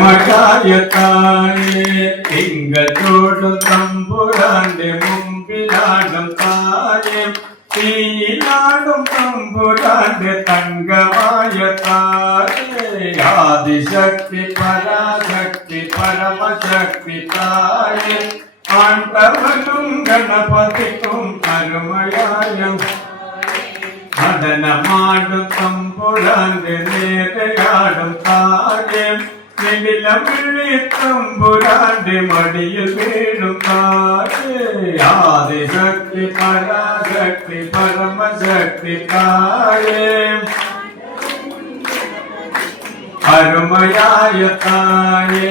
മഴായത്താഴെ തിങ്കളോടും തമ്പുരാന്റെ മുമ്പിലാടും താഴെ തീയിലാടും തമ്പുരാന്റെ തങ്കമായ താഴെ. ആദിശക്തി പരാശക്തി പരമശക്തി താഴെ. ആണ്ടവനും ഗണപതിക്കും കരുമയായം നടനമാടും തമ്പുരാന്റെ നേരെയാടും താഴെ നെടിലമിഴി തമ്പുരാന്റെ മടിയിൽ വീഴും താഴെ ആദിശക്തി പരാശക്തി പരമശക്തി താഴെ അരുമയായ താഴെ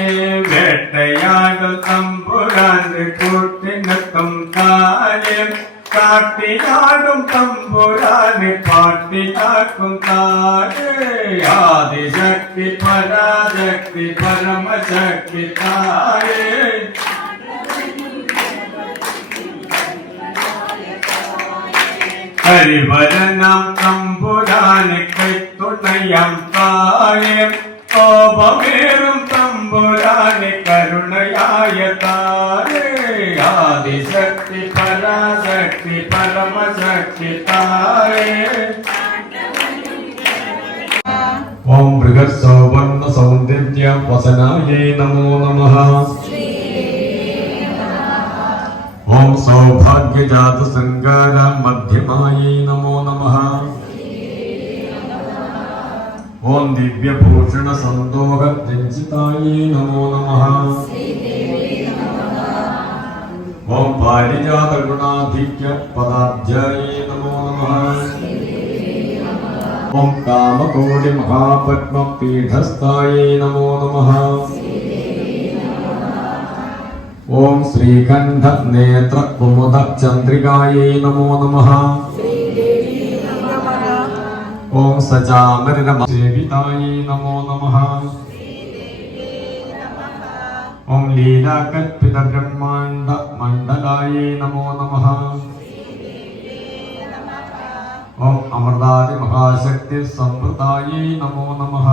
വേട്ടയാടും തമ്പുരാന്റെ കൂട്ടിനെത്തും താഴെ കാട്ടിയാടും തമ്പുരാന് പാട്ടിനാക്കും താഴെ ആദിശക്തി പരാശക്തി പരമശക്തി താഴെ. ഹരിവരനാം തമ്പുരാന് കൈത്തുണയാം താഴെ. കോപമേറും തമ്പുരാന് കരുണയായ താഴെ. പരാശക്തി പരമശക്തി താഴെ ഓം ബൃഹത് സൗവർണ സൗന്ദര്യ വസനായേ നമോ നമഃ ഓം സൗഭാഗ്യജാത സങ്കാര മധ്യമായേ നമോ നമഃ ഓം ദിവ്യഭൂഷണ സന്തോഹ രഞ്ജിതായേ നമോ പാരിജാത ഗുണാധിക്യ പദാബ്ജായേ നമോ നമ ഓം കാമകോടി മഹാപത്മ പീഠസ്ഥായേ നമോ നമഃ ഓം ശ്രീകണ്ഠ നേത്ര കുമുദ ചന്ദ്രികായേ നമോ നമ ഓം സജാമര സേവിതായേ നമോ നമഃ ഓം ലീലാകൽപിത ബ്രഹ്മാണ്ഡ മണ്ഡലായേ നമോ നമ. ഓം അമൃതാതി മഹാശക്തി സമ്പ്രദായേ നമോ നമഃ.